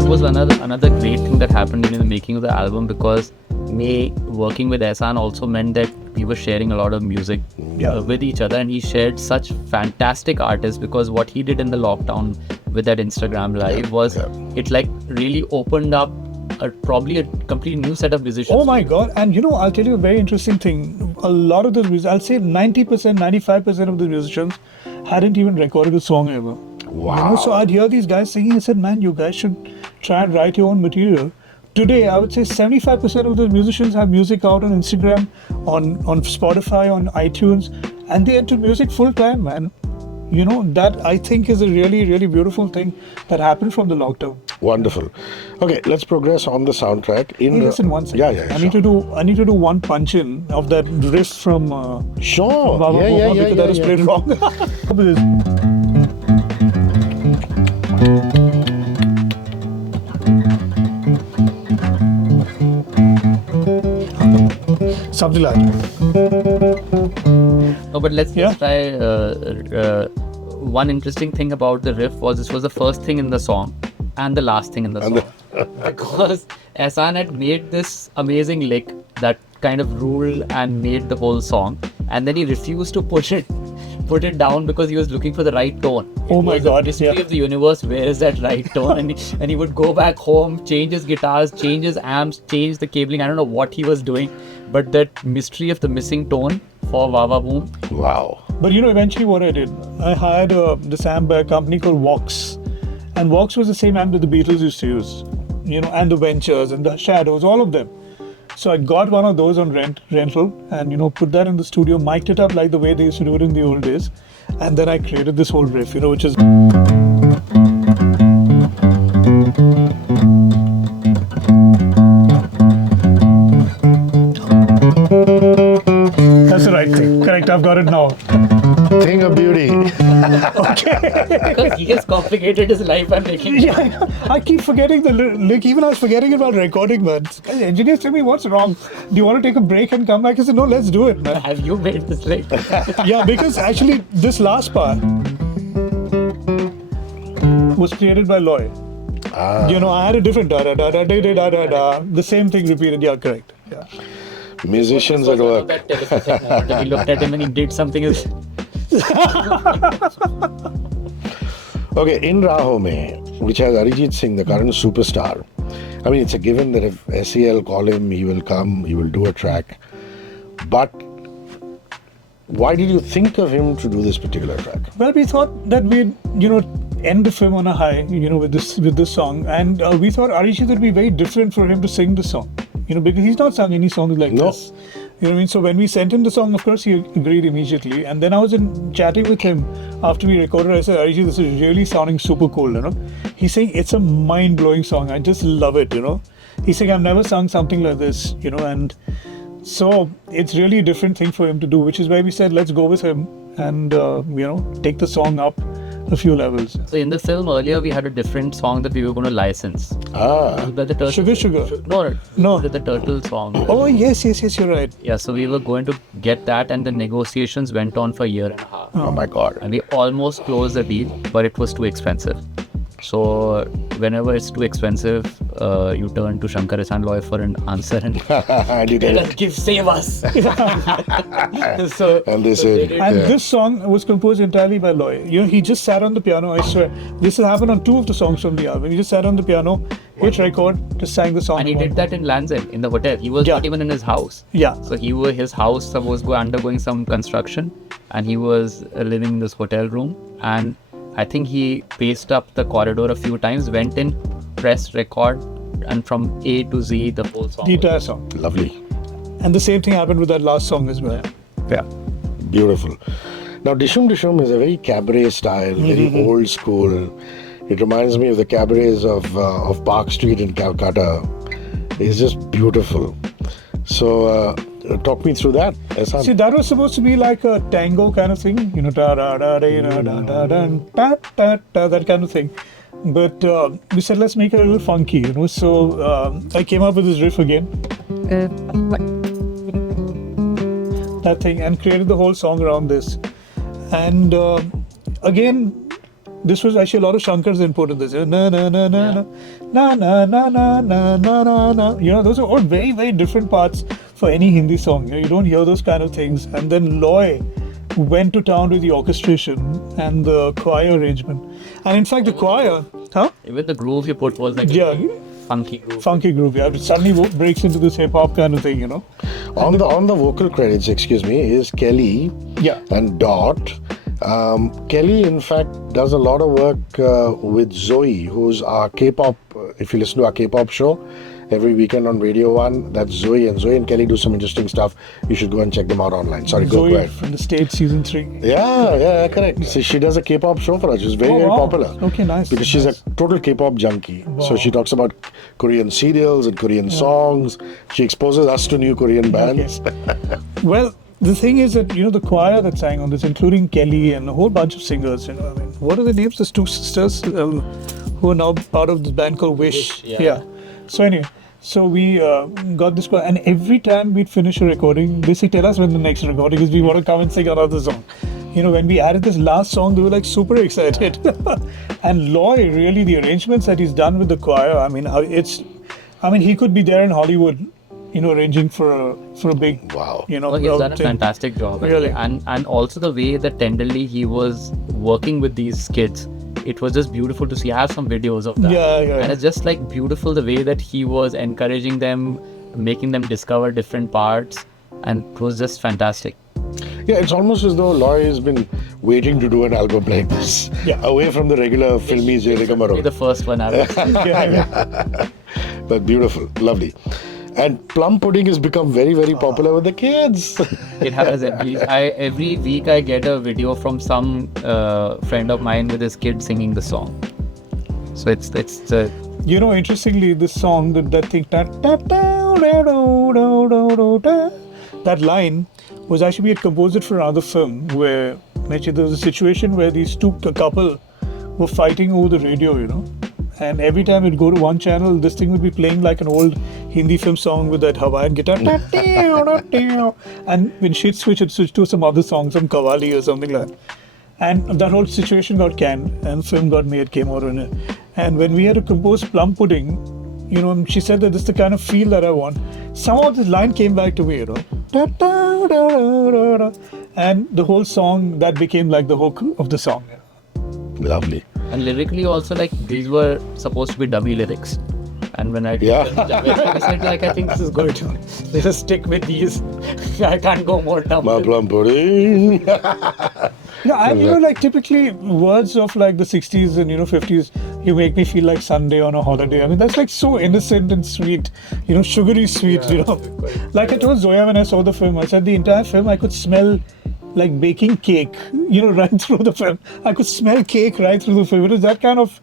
that was another great thing that happened in the making of the album, because me working with Ehsaan also meant that we were sharing a lot of music with each other, and he shared such fantastic artists, because what he did in the lockdown with that Instagram live was it like really opened up probably a complete new set of musicians. Oh my God. And I'll tell you a very interesting thing. A lot of those musicians, I'll say 90%, 95% of the musicians hadn't even recorded a song ever. Wow. So I'd hear these guys singing. I said, man, you guys should try and write your own material. Today, I would say 75% of those musicians have music out on Instagram, on Spotify, on iTunes, and they enter music full time, man. That I think is a really, really beautiful thing that happened from the lockdown. Wonderful. Okay, let's progress on the soundtrack. Hey, listen, one second. Yeah, I need to do one punch in of that riff from Sure. Baba Boma, because that was played wrong. Something like that. No, but let's just try. One interesting thing about the riff was this was the first thing in the song and the last thing in the song. Because Ehsaan had made this amazing lick that kind of ruled and made the whole song, and then he refused to put it down because he was looking for the right tone. Oh my God! Mystery of the universe, where is that right tone? And he would go back home, change his guitars, change his amps, change the cabling. I don't know what he was doing, but that mystery of the missing tone for Wawa Boom. Wow. But eventually what I did, I hired this amp by a company called Vox, and Vox was the same amp that the Beatles used to use, and the Ventures and the Shadows, all of them. So I got one of those on rental, and put that in the studio, mic'd it up like the way they used to do it in the old days, and then I created this whole riff, which is. That's the right thing. Correct, I've got it now. Thing of beauty. Okay. Because he has complicated his life by making it. Yeah, I keep forgetting the lick. Even I was forgetting it while recording, man. Engineers tell me, what's wrong? Do you want to take a break and come back? I said, no, let's do it, man. Have you made this lick? Yeah, because actually this last part was created by Loy. I had a different da-da-da-da-da-da-da-da. The same thing repeated. Yeah, correct. Yeah. Musicians at work. He looked at him and he did something else. Okay, In Raho Mein, which has Arijit Singh, the current superstar. I mean, it's a given that if SEL call him, he will come, he will do a track. But why did you think of him to do this particular track? Well, we thought that we'd, end the film on a high, with this song. And we thought Archies would be very different for him to sing the song. Because he's not sung any songs like this. You know what I mean? So when we sent him the song, of course, he agreed immediately. And then I was chatting with him after we recorded. I said, Archie, this is really sounding super cool, He's saying, it's a mind-blowing song. I just love it, He's saying, I've never sung something like this, and so it's really a different thing for him to do, which is why we said, let's go with him and, take the song up a few levels. So in the film earlier, we had a different song that we were going to license. The Sugar. No. The Turtle song. Oh, yes, you're right. Yeah, so we were going to get that, and the negotiations went on for a year and a half. Oh my God. And we almost closed the deal, but it was too expensive. So whenever it's too expensive, you turn to Shankar and Loy for an answer and and you get it. Save us. So, And they said, And this song was composed entirely by Loy. He just sat on the piano, I swear. This has happened on 2 of the songs from the album. He just sat on the piano, hit record, just sang the song. And he did that in Land's End, in the hotel. He was not even in his house. Yeah. So his house was undergoing some construction, and he was living in this hotel room. And I think he paced up the corridor a few times, went in, pressed record, and from A to Z, the whole song. The entire song. Lovely. And the same thing happened with that last song as well. Yeah. Beautiful. Now, Dishum Dishum is a very cabaret style, very old school. It reminds me of the cabarets of Park Street in Calcutta. It's just beautiful. So, talk me through that, Ehsaan. See, that was supposed to be like a tango kind of thing, that kind of thing. But we said, let's make it a little funky, So I came up with this riff again. That thing, and created the whole song around this. And again, this was actually a lot of Shankar's input in this. Na na na na na na na na na na na na na. You know, those are all very, very different parts for any Hindi song. You know, you don't hear those kind of things. And then Loy went to town with the orchestration and the choir arrangement. And in fact, the choir, Even the groove you put was like yeah, funky groove. funky groove. Yeah, it suddenly breaks into this hip hop kind of thing. You know. On the vocal credits, excuse me, is Kelly Yeah. and Dot. Kelly, in fact, does a lot of work with Zoe, who's our K-pop. If you listen to our K-pop show every weekend on Radio 1, that's Zoe. And Zoe and Kelly do some interesting stuff. You should go and check them out online. Sorry, go Zoe ahead. from the States, season 3. Yeah, correct. So she does a K-pop show for us. She's very, very wow. popular. Okay, nice. Because she's nice. a total K-pop junkie. So Wow. she talks about Korean serials and Korean songs. She exposes us to new Korean bands. Well, the thing is that, you know, the choir that sang on this, including Kelly and a whole bunch of singers, you know, I mean, what are the names? There's two sisters who are now part of this band called Wish. Yeah. So anyway, so we got this choir, and every time we'd finish a recording, they say, tell us when the next recording is, we want to come and sing another song. You know, when we added this last song, they were like super excited. And Loy, really, the arrangements that he's done with the choir, I mean, he could be there in Hollywood, you know, arranging for a big, Wow. you know, Well, he's done a thing. fantastic job. Really. And also the way that tenderly he was working with these kids. It was just beautiful to see. I have some videos of that. Yeah. And it's just like beautiful the way that he was encouraging them, making them discover different parts. And it was just fantastic. Yeah, it's almost as though Loy has been waiting to do an album like this. Yeah. Away from the regular filmy Be Jerikamaro. the first one I was. But beautiful, lovely. And plum pudding has become very, very popular with the kids. It happens every week. I get a video from some friend of mine with his kid singing the song. So it's You know, interestingly, this song, that thing, that line was actually, we had composed it for another film where actually there was a situation where these a couple were fighting over the radio, you know. And every time it'd go to one channel, this thing would be playing like an old Hindi film song with that Hawaiian guitar. And when she'd switch, it'd switch to some other song, some Qawwali or something like that. And that whole situation got canned and film got made, came out in it. And when we had to compose Plum Pudding, you know, she said that this is the kind of feel that I want. Somehow this line came back to me, you know. And the whole song, that became like the hook of the song. Lovely. and lyrically also like these were supposed to be dummy lyrics. And when I I said like I think this is good. Let us stick with these. I can't go more dumb. My plum pudding. Yeah, and you know, like typically words of like the 60s and 50s, you make me feel like Sunday on a holiday. I mean, that's like so innocent and sweet, sugary sweet, Like I told Zoya when I saw the film, I said the entire film I could smell like baking cake, right through the film. I could smell cake right through the film. It was that kind of,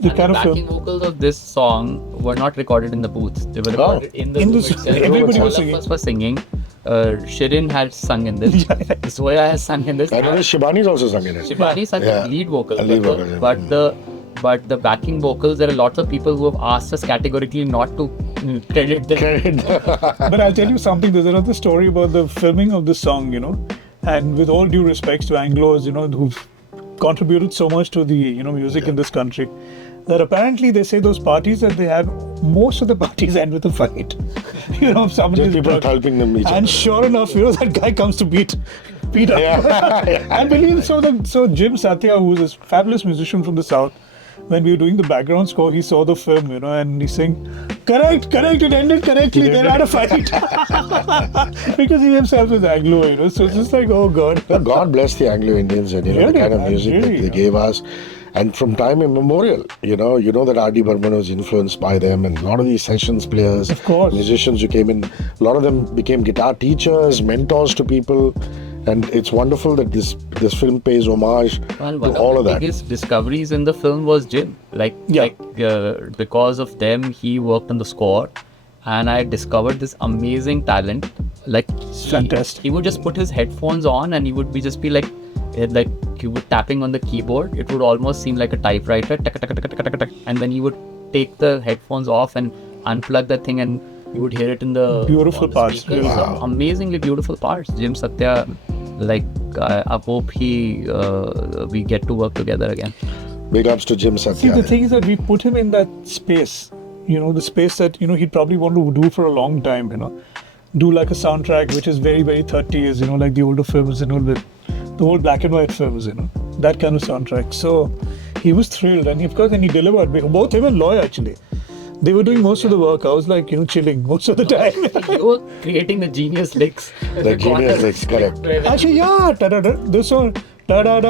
the kind the of film. backing vocals of this song were not recorded in the booth. They were recorded in the room itself. Everybody All was of singing. us were singing. Shirin had sung in this. Zoya has sung in this. I know Shivani's also sung in it. Shivani sang the lead vocal. Lead vocal, yeah. But the backing vocals, there are lots of people who have asked us categorically not to credit them. But I'll tell you something. There's another story about the filming of this song, and with all due respects to Anglos, who've contributed so much to the, music in this country, that apparently they say those parties that they have, most of the parties end with a fight. Somebody Just people helping them each other. and sure enough, that guy comes to beat up. I believe so Jim Satya, who's a fabulous musician from the South, when we were doing the background score, he saw the film, and he's saying, correct, it ended correctly, they had a fight. Because he himself is Anglo, so it's just like, oh God. Well, God bless the Anglo-Indians and the kind of music that they gave us. And from time immemorial, you know that R.D. Burman was influenced by them, and a lot of these sessions players, of course, musicians who came in, a lot of them became guitar teachers, mentors to people. And it's wonderful that this film pays homage to all of that. One of the biggest discoveries in the film was Jim. Because of them, he worked on the score, and I discovered this amazing talent. Fantastic. He would just put his headphones on, and he would be like he would tapping on the keyboard. It would almost seem like a typewriter, and then he would take the headphones off and unplug that thing, and you would hear it in the beautiful parts. Wow. Amazingly beautiful parts. Jim Satya, I hope we get to work together again. Big ups to Jim See, the Satya. thing is that we put him in that space, the space that, he'd probably want to do for a long time, do like a soundtrack which is very, very 30s, like the older films, with the old black and white films, that kind of soundtrack. So he was thrilled, and of course, he delivered. Both him and Loy, actually. They were doing most of the work. I was like, chilling most of the time. You were creating the genius licks. The genius licks, correct. Actually, yeah, this one. Those are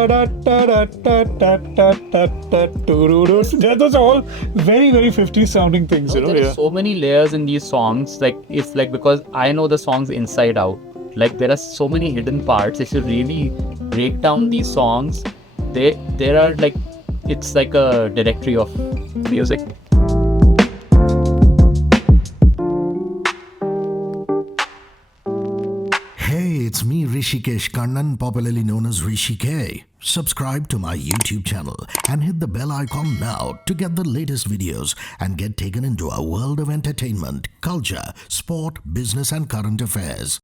all very, very 50s sounding things, There are so many layers in these songs. It's because I know the songs inside out. There are so many hidden parts. If you really break down these songs, there are it's like a directory of music. Hey, it's me, Hrishikesh Kannan, popularly known as Hrishikesh. Subscribe to my YouTube channel and hit the bell icon now to get the latest videos and get taken into a world of entertainment, culture, sport, business, and current affairs.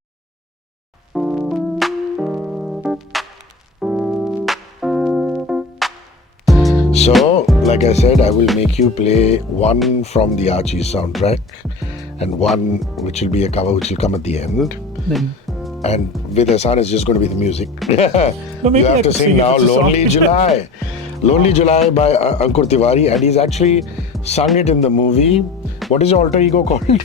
So, like I said, I will make you play one from the Archies soundtrack and one which will be a cover which will come at the end. And with Ehsaan, it's just going to be the music. You have to sing now Lonely July. Lonely July by Ankur Tewari, and he's actually sung it in the movie. What is your alter ego called?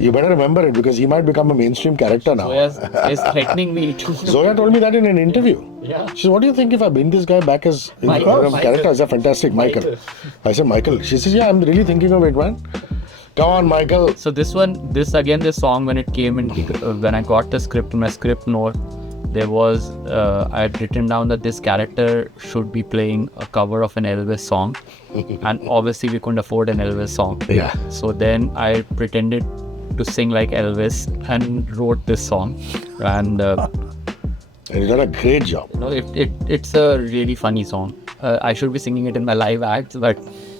You better remember it because he might become a mainstream character now. Zoya is threatening me to. Zoya told me that in an interview. Yeah. She said, what do you think if I bring this guy back as character? I said, fantastic, Michael. I said, Michael. She says, yeah, I'm really thinking of it, man. Come on, Michael. So this song, when it came in, when I got the script, my script note, there was, I had written down that this character should be playing a cover of an Elvis song. And obviously we couldn't afford an Elvis song. Yeah. So then I pretended to sing like Elvis and wrote this song. And you done a great job. It's a really funny song. I should be singing it in my live act, but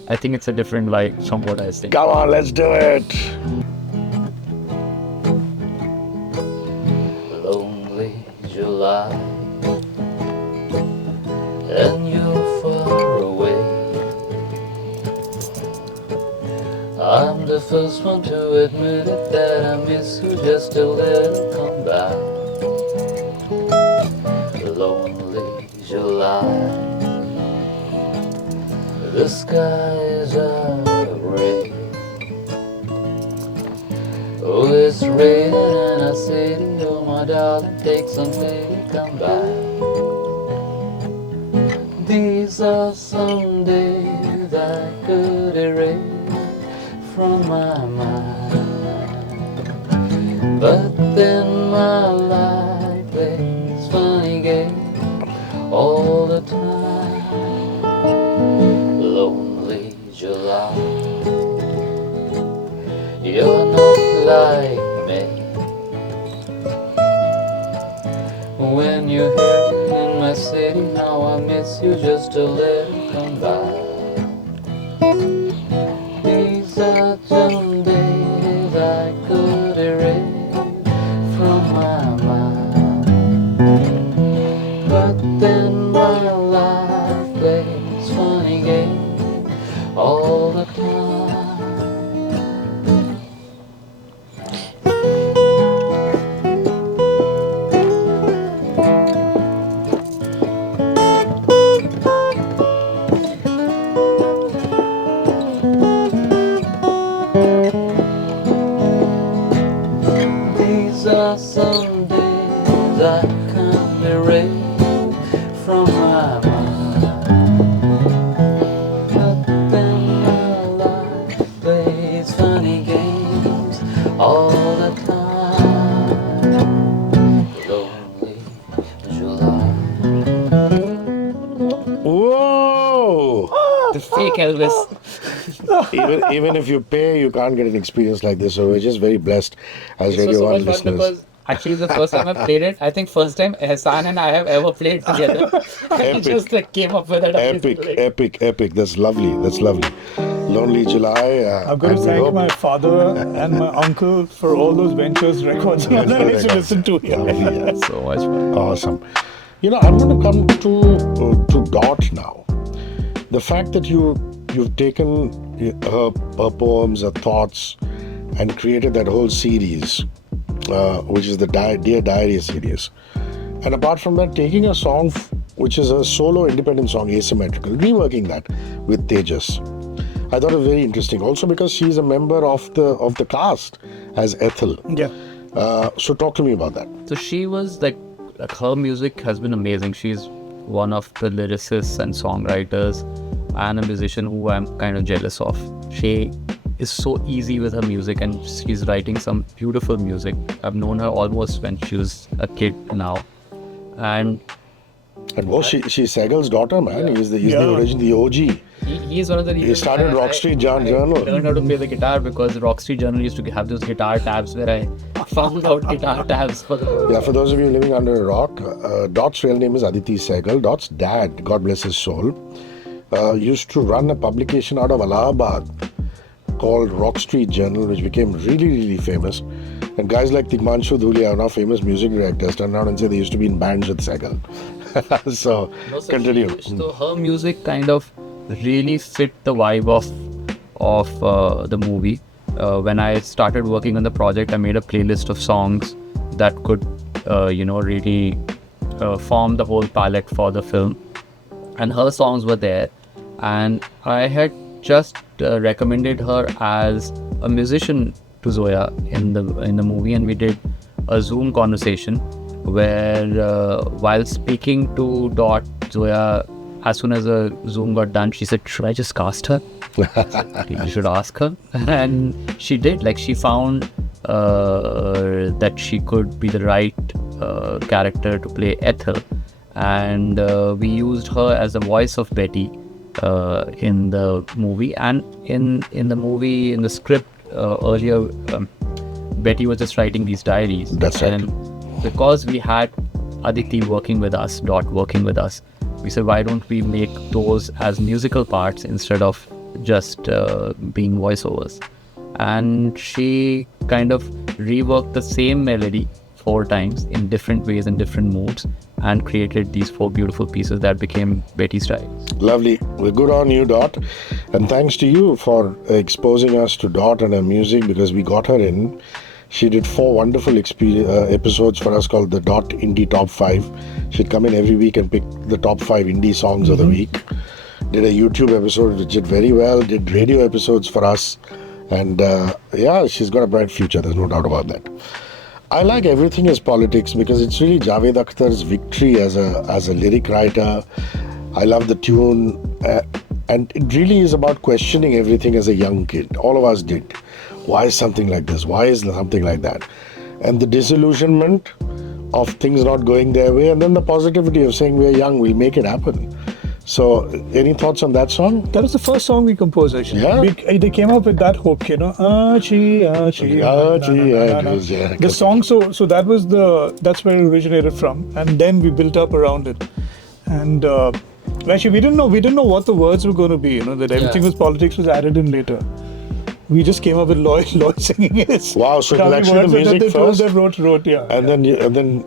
I think it's a different vibe from what I sing. Come on, let's do it. Lonely July, and you're far away. I'm the first one to admit it, that I miss you just a little. Come back. Lonely July, the skies are gray. Oh, it's raining and I say to you, my darling, take some pity, come back. These are some days I could erase from my mind, but then my life plays funny games all the time. Lonely July, you're not like me. When you're here in my city, now I miss you just a little. Come by. These are some days I could erase from my mind, but then my life plays funny games all the time. These are some days I can't erase from my mind, but then my life plays funny games all the time. Lonely July. Whoa! The fake Elvis. even if you pay, you can't get an experience like this. So we're just very blessed as This was Radio so 1 much fun listeners. because actually the first time I played it, I think first time Ehsaan and I have ever played together. I just came up with it. Epic. That's lovely. Lonely July. I've got to and we thank hope- my father and my uncle for all those ventures records that I used to listen to. Lovely, yeah. So much fun. Awesome. I'm going to come to Dot now. The fact that you've taken her poems, her thoughts, and created that whole series, which is the Dear Diary series. And apart from that, taking a song which is a solo independent song, Asymmetrical, reworking that with Tejas. I thought it was very interesting. Also because she's a member of the cast as Ethel. Yeah. So talk to me about that. So she was like her music has been amazing. She's one of the lyricists and songwriters and a musician who I'm kind of jealous of. She is so easy with her music and she's writing some beautiful music. I've known her almost when she was a kid now. And she's Segal's daughter, man. He's the original, the OG. He's one of the reasons. He started Rock Street Journal. I learned how to play the guitar because Rock Street Journal used to have those guitar tabs where I found out guitar tabs for for those of you living under a rock, Dot's real name is Aditi Sehgal. Dot's dad, God bless his soul, used to run a publication out of Allahabad called Rock Street Journal, which became really, really famous. And guys like Tigmanshu Dhulia, now famous music directors, turned around and said they used to be in bands with Sehgal. So continue. So her music kind of really fit the vibe of the movie. When I started working on the project, I made a playlist of songs that could, really form the whole palette for the film. And her songs were there. And I had just recommended her as a musician to Zoya in the movie, and we did a Zoom conversation where while speaking to Dot, Zoya, as soon as the Zoom got done, she said, "Should I just cast her?" You should ask her. And she did. Like, she found that she could be the right character to play Ethel, and we used her as the voice of Betty in the movie. And in the movie, in the script earlier, Betty was just writing these diaries. That's right. And because we had Aditi working with us, Dot working with us, we said, why don't we make those as musical parts instead of just being voiceovers? And she kind of reworked the same melody 4 times in different ways and different moods, and created these 4 beautiful pieces that became Betty's Diaries. Lovely. Well, good on you, Dot. And thanks to you for exposing us to Dot and her music, because we got her in. She did 4 wonderful episodes for us called the Dot Indie Top 5. She'd come in every week and pick the top 5 indie songs of the week. Did a YouTube episode which did very well. Did radio episodes for us. And she's got a bright future. There's no doubt about that. I like Everything is Politics because it's really Javed Akhtar's victory as a lyric writer. I love the tune. And it really is about questioning everything as a young kid. All of us did. Why is something like this? Why is something like that? And the disillusionment of things not going their way, and then the positivity of saying we're young, we'll make it happen. So, any thoughts on that song? That was the first song we composed, actually. Yeah. They came up with that hook, Archie, Archie. The song, so that's where it originated from, and then we built up around it. And actually, we didn't know what the words were going to be. That Everything was Politics was added in later. We just came up with Lloyd singing it. Wow, so it was actually the music first? They wrote, yeah. And then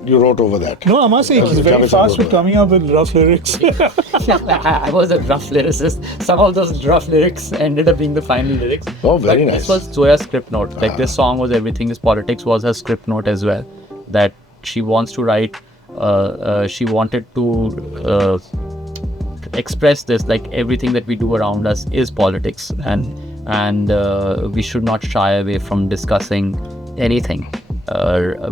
you wrote over that. No, I must say, he's very fast with coming up with rough lyrics. I was a rough lyricist. Some of those rough lyrics ended up being the final lyrics. Oh, very nice. This was Zoya's script note. Like, this song was Everything is Politics was her script note as well. That she wants to write, she wanted to express this, like, everything that we do around us is politics. And we should not shy away from discussing anything,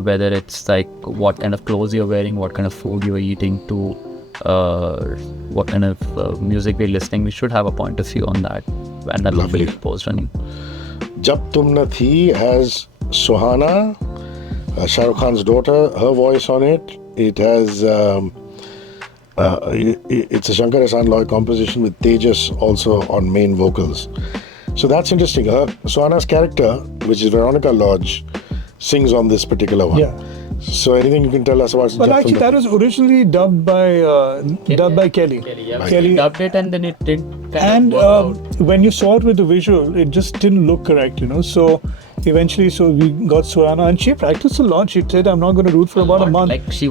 whether it's like what kind of clothes you're wearing, what kind of food you're eating, to what kind of music we're listening. We should have a point of view on that, and that will be posed running. Jab Tum Na Thi has Suhana, Shah Rukh Khan's daughter, her voice on it. It has it's a Shankar Ehsaan Noorani composition with Tejas also on main vocals. So that's interesting. Suhana's character, which is Veronica Lodge, sings on this particular one. Yeah. So anything you can tell us about? Well, actually, that was originally dubbed by Kelly. Kelly dubbed it, and then it didn't. And when you saw it with the visual, it just didn't look correct, So eventually, so we got Suana, and she practiced a lot. She said, "I'm not going to do it for about a month." Like she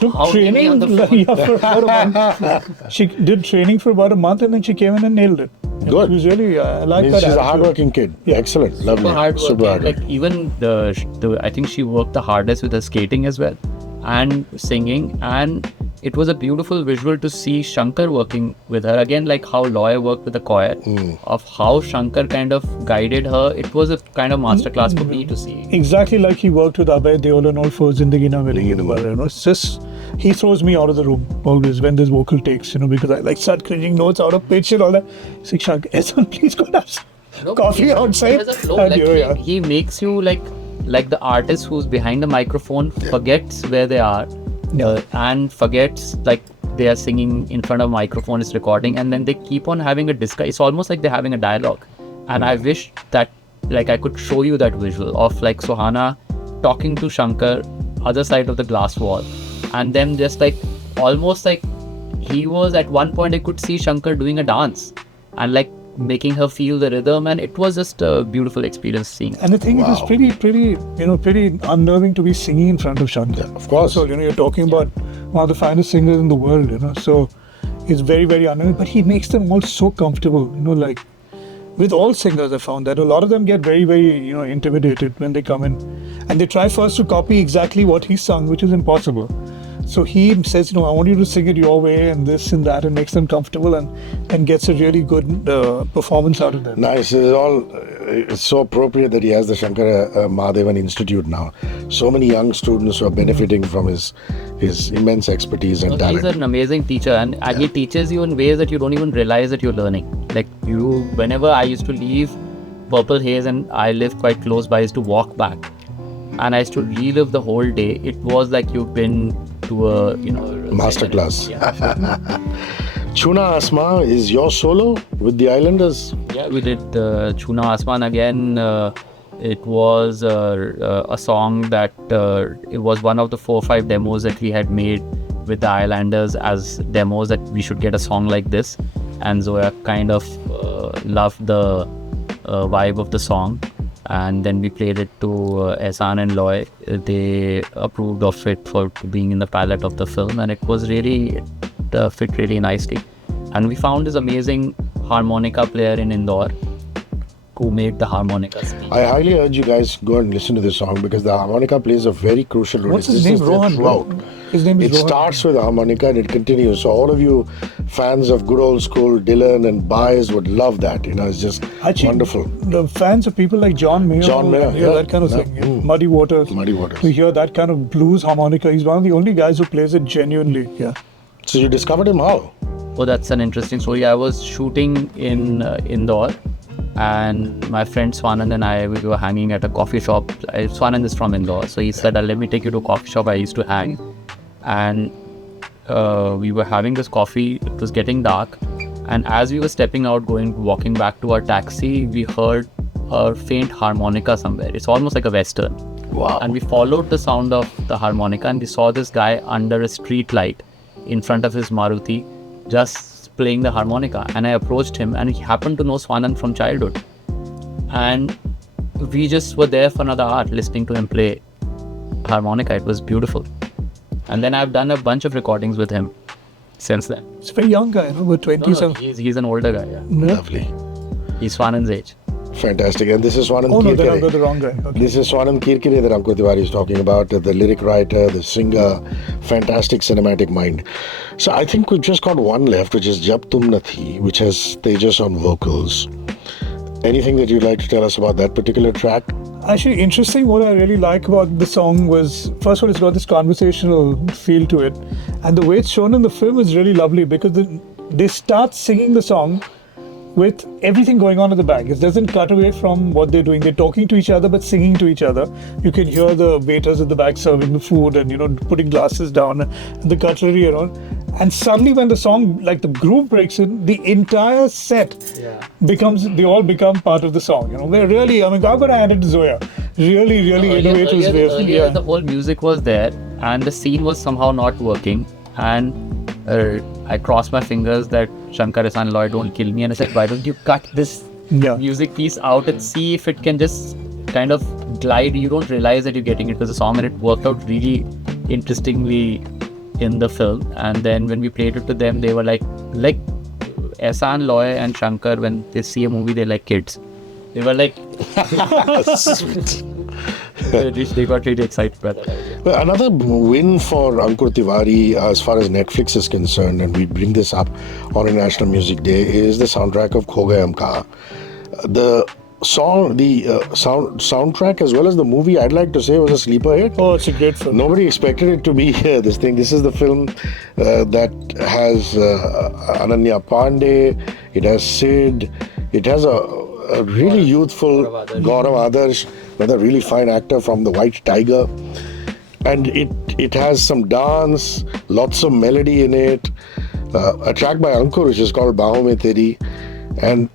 took Training for about a month. She did training for about a month, and then she came in and nailed it. Good. It was really, I like She's that. a attitude. hardworking kid. Yeah. Excellent. Lovely. Super hard. Like even the I think she worked the hardest with her skating as well, and singing, and it was a beautiful visual to see Shankar working with her again, like how Loy worked with the choir, of how Shankar kind of guided her. It was a kind of masterclass for me to see. Exactly like he worked with Abhay Deol and all for Zindagi Na Milegi Dobara. You know, it's just he throws me out of the room always when there's vocal takes. You know, because I like start cringing notes out of pitch and all that. It's like, Shankar, Ehsaan, please go have coffee outside. There's a flow, And, like, you know, yeah. he makes you like the artist who's behind the microphone forgets where they are, and forgets like they are singing in front of a microphone, is recording, and then they keep on having a discussion. It's almost like they're having a dialogue, and I wish that like I could show you that visual of like Suhana talking to Shankar other side of the glass wall, and them just like almost like he was at one point I could see Shankar doing a dance and like making her feel the rhythm, and it was just a beautiful experience seeing. And the thing is, it's pretty unnerving to be singing in front of Shankar. Of course. So, you know, you're talking about one of the finest singers in the world, you know. So it's very, very unnerving. But he makes them all so comfortable, you know, like with all singers I found that a lot of them get very, very, you know, intimidated when they come in. And they try first to copy exactly what he sung, which is impossible. So he says, you know, I want you to sing it your way and this and that, and makes them comfortable and gets a really good performance out of them. Nice. It's so appropriate that he has the Shankar Mahadevan Institute now. So many young students who are benefiting from his immense expertise and talent. He's an amazing teacher, and he teaches you in ways that you don't even realize that you're learning. Like whenever I used to leave Purple Haze and I live quite close by, I used to walk back, and I used to relive the whole day. It was like you've been to a Masterclass. Yeah. Chuna Asma is your solo with the Islanders? Yeah, we did Chuna Asman again. It was a song that it was one of the 4 or 5 demos that we had made with the Islanders as demos that we should get a song like this. And Zoya kind of loved the vibe of the song. And then we played it to Ehsaan and Loy. They approved of it for being in the palette of the film, and it was really fit really nicely. And we found this amazing harmonica player in Indore who made the harmonica speak. I highly urge you guys go and listen to this song because the harmonica plays a very crucial role. What's his name? Rohan. His name is It Rohan. starts with harmonica and it continues. So all of you fans of good old school Dylan and Baez would love that. You know, it's just Actually, wonderful. The fans of people like John Mayer. That kind of thing. Yeah. Muddy Waters. Muddy Waters. To hear that kind of blues harmonica, he's one of the only guys who plays it genuinely. Yeah. So you discovered him how? Oh, that's an interesting story. I was shooting in Indore, and my friend Swanand and I, we were hanging at a coffee shop. Swanand is from Indore, so he said, let me take you to a coffee shop I used to hang. And we were having this coffee. It was getting dark, and as we were stepping out, walking back to our taxi, we heard a faint harmonica somewhere. It's almost like a western. Wow. And we followed the sound of the harmonica, and we saw this guy under a street light in front of his Maruti just playing the harmonica. And I approached him, and he happened to know Swanand from childhood, and we just were there for another hour listening to him play harmonica. It was beautiful. And then I've done a bunch of recordings with him since then. He's a very young guy, you know, with 20s. No, he's an older guy. Yeah. Lovely. He's Swanand's age. Fantastic. And this is Swanand Oh no, then I've got Kirkire. the wrong guy. Okay. This is Swanand Kirkire that Ankur Tewari is talking about, the lyric writer, the singer, fantastic cinematic mind. So I think we've just got one left, which is Jab Tum Na Thi, which has Tejas on vocals. Anything that you'd like to tell us about that particular track? Actually, interesting. What I really like about the song was, first of all, it's got this conversational feel to it. And the way it's shown in the film is really lovely because they start singing the song with everything going on in the back. It doesn't cut away from what they're doing. They're talking to each other, but singing to each other. You can hear the waiters at the back serving the food and, you know, putting glasses down and the cutlery and all. And suddenly when the song, like the groove breaks in, the entire set they all become part of the song. You know, they're really, I mean, I've got to hand it to Zoya. Really innovative ways. Earlier, the whole music was there, and the scene was somehow not working. And I crossed my fingers that Shankar and Loy don't kill me, and I said, why don't you cut this music piece out and see if it can just kind of glide. You don't realize that you're getting into the song, and it worked out really interestingly in the film. And then when we played it to them, they were like Ehsaan, Loy and Shankar, when they see a movie, they're like kids. They were like, they got really excited by that. Well, another win for Ankur Tewari as far as Netflix is concerned, and we bring this up on International Music Day, is the soundtrack of Kho Gaye. The song, the soundtrack as well as the movie, I'd like to say, was a sleeper hit. Oh, it's a great film. Nobody expected it to be this thing. This is the film that has Ananya Pandey, it has Sid, it has a really youthful Gaurav Adarsh, another really fine actor from The White Tiger. And it has some dance, lots of melody in it. A track by Ankur, which is called Baahon Mein Teri. And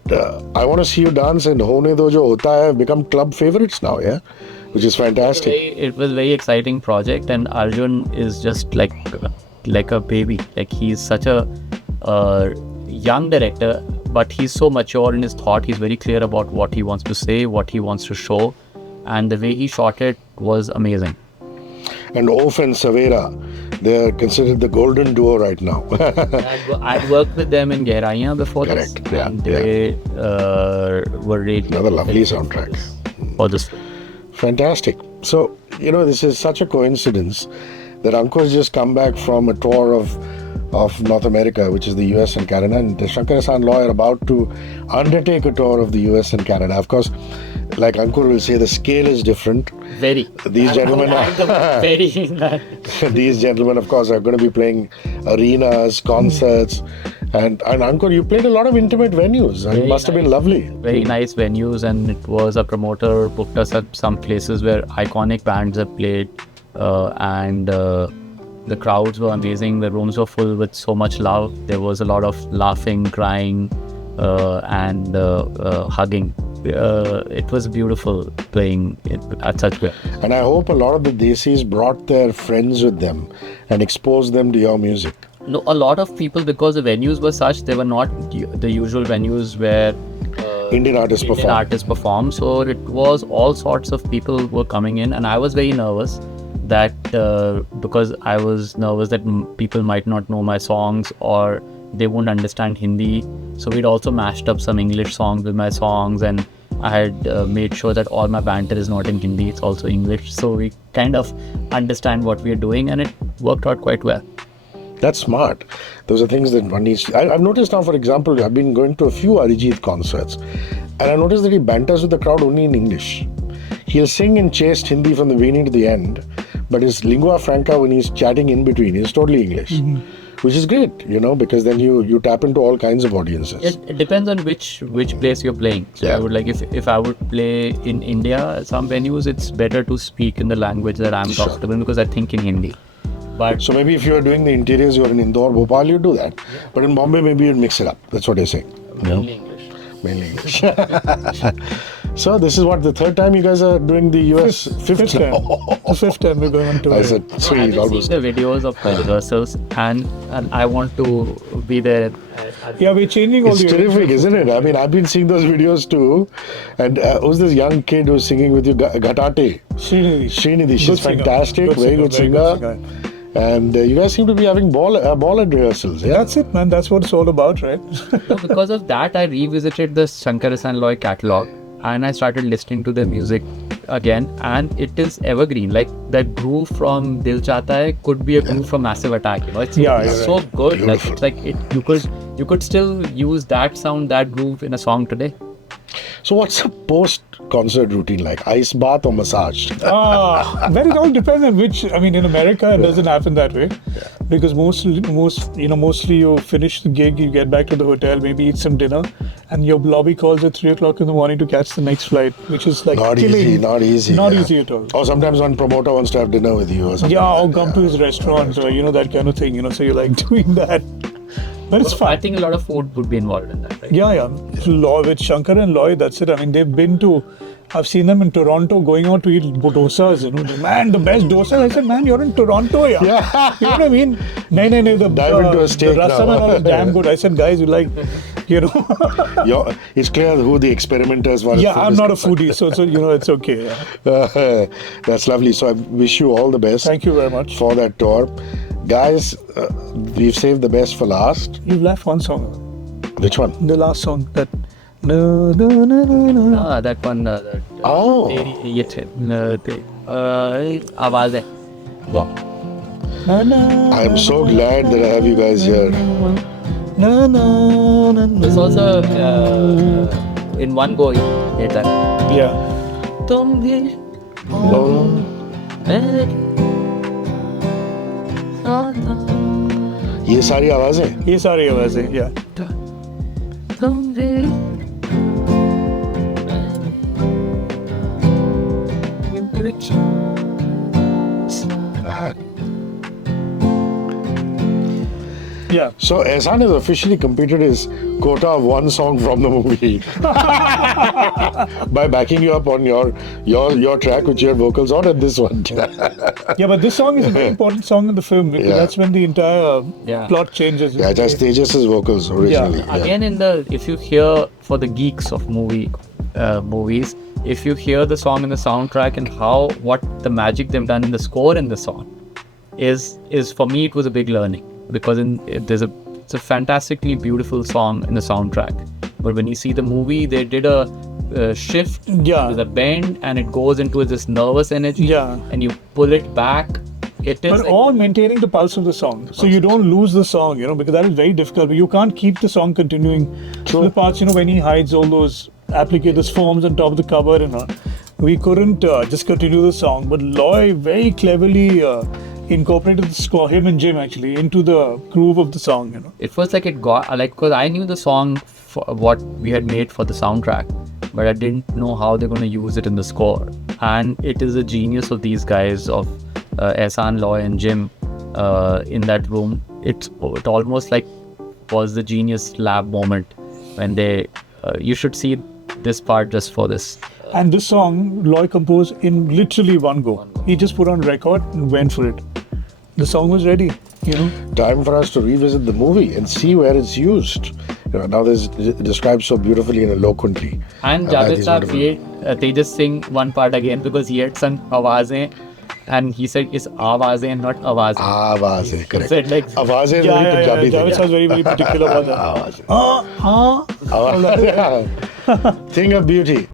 I Want to See You Dance and Hone Do Jo Hota Hai have become club favorites now, yeah? Which is fantastic. It was a very exciting project, and Arjun is just like a baby. Like, he's such a young director, but he's so mature in his thought. He's very clear about what he wants to say, what he wants to show, and the way he shot it was amazing. And Oaf and Savera, they're considered the golden duo right now. I'd worked with them in Gehraiyan before. Correct, this, yeah, and they were really Another lovely soundtrack. for this. Fantastic. So, this is such a coincidence that Ankur's just come back from a tour of North America, which is the US and Canada, and Shankar Ehsaan Loy are about to undertake a tour of the US and Canada. Of course, like Ankur will say, the scale is different. Very. These gentlemen are these gentlemen, of course, are going to be playing arenas, concerts, and Ankur, you played a lot of intimate venues. It must have been lovely. Very nice venues, and it was a promoter booked us at some places where iconic bands have played, and the crowds were amazing. The rooms were full with so much love. There was a lot of laughing, crying, and hugging. It was beautiful playing it at such way. And I hope a lot of the Desis brought their friends with them and exposed them to your music. No, a lot of people, because the venues were such, they were not the usual venues where Indian artists perform. So it was all sorts of people were coming in, and I was very nervous that because I was nervous that people might not know my songs or they won't understand Hindi. So we'd also mashed up some English songs with my songs, and I had made sure that all my banter is not in Hindi, it's also English. So we kind of understand what we are doing, and it worked out quite well. That's smart. Those are things that one needs to... I've noticed now, for example, I've been going to a few Archies concerts, and I noticed that he banters with the crowd only in English. He'll sing in chaste Hindi from the beginning to the end, but his lingua franca, when he's chatting in between, is totally English. Mm-hmm. Which is great, because then you tap into all kinds of audiences. It depends on which place you're playing. So yeah. I would if I would play in India, some venues, it's better to speak in the language that I'm comfortable in, because I think in Hindi. But so maybe if you're doing the interiors, you're in Indore, Bhopal, you do that. Yeah. But in Bombay, maybe you'd mix it up. That's what you're saying. Mainly English. Mainly English. So this is what, the third time you guys are doing the US? Fifth time. The fifth time we're going on tour. I said three. I've seen the videos of the rehearsals, and I want to be there. Yeah, we're changing all the... It's terrific, isn't it? I mean, I've been seeing those videos too. And who's this young kid who's singing with you? Gatate. Srinidhi. She's fantastic. Very good singer. And you guys seem to be having ball at rehearsals. Yeah? That's it, man. That's what it's all about, right? So because of that, I revisited the Shankar Ehsaan Loy catalog, and I started listening to their music again, and it is evergreen. Like, that groove from Dil Chahta Hai could be a groove from Massive Attack. It's so good. Beautiful. Like, it's like you could still use that sound, that groove in a song today. So what's a post-concert routine like? Ice bath or massage? Well, it all depends on which. I mean, in America, it doesn't happen that way, because mostly you finish the gig, you get back to the hotel, maybe eat some dinner, and your lobby calls at 3 o'clock in the morning to catch the next flight, which is like not easy at all. Or sometimes one promoter wants to have dinner with you or something. Yeah, or come to his restaurant, or that kind of thing. So you're like doing that. But it's fun. I think a lot of food would be involved in that, right? Yeah. With Shankar and Loy, that's it. I mean, they've been to I've seen them in Toronto going out to eat dosas, you know. Man, the best dosas. I said, man, you're in Toronto, yeah. You know what I mean? No, Dive into a steak the rasam now. and all is damn good. I said, guys, you like, you know. It's clear who the experimenters were. Yeah, I'm not a foodie, so you know, it's okay. Yeah. That's lovely. So I wish you all the best. Thank you very much. For that tour. Guys, we've saved the best for last. You've left one song. Which one? The last song. That. No, no, no, no, no. That one. Oh. ये थे आवाज है. Na, na, I am so glad that I have you guys here. na, na, na, na. It's also in one go. ये था. Yeah. तुम भी Oh. मेरे साथ ये सारी आवाजें. ये सारी आवाजें, yeah. तुम भी Yeah. So Ehsaan has officially completed his quota of one song from the movie by backing you up on your track which you had vocals on and this one. Yeah, but this song is a very important song in the film because Yeah. that's when the entire Yeah. plot changes. Yeah, just Tejas's vocals originally. Yeah. again if you hear, for the geeks of movies, if you hear the song in the soundtrack and what the magic they've done in the score in the song is for me, it was a big learning because it's a fantastically beautiful song in the soundtrack, but when you see the movie, they did a shift Yeah. with a bend and it goes into this nervous energy. Yeah. And you pull it back. It is But like- all maintaining the pulse of the song. So you don't lose the song, you know, because that is very difficult. But you can't keep the song continuing. True. The parts, you know, when he hides all those applicators forms on top of the cover and all. We couldn't just continue the song. But Loy very cleverly incorporated the score, him and Jim actually, into the groove of the song, you know. It was like it got because I knew the song for what we had made for the soundtrack, but I didn't know how they're going to use it in the score. And it is a genius of these guys, of Ehsaan, Loy and Jim in that room. It almost like was the genius lab moment when they you should see this part just for this. And this song, Loy composed in literally one go. He just put on record and went for it. The song was ready, you know. Time for us to revisit the movie and see where it's used. You know, now this is described so beautifully in a Lokunti. And That Javed is Saab, wonderful. they just sing one part again because he had sung Awazein and he said it's Awazein, not Awazein. Awaze, correct. Said like Awaze is Yeah, very Punjabi Javed thing. Saab was very, very particular about that. Awaze. Thing of beauty.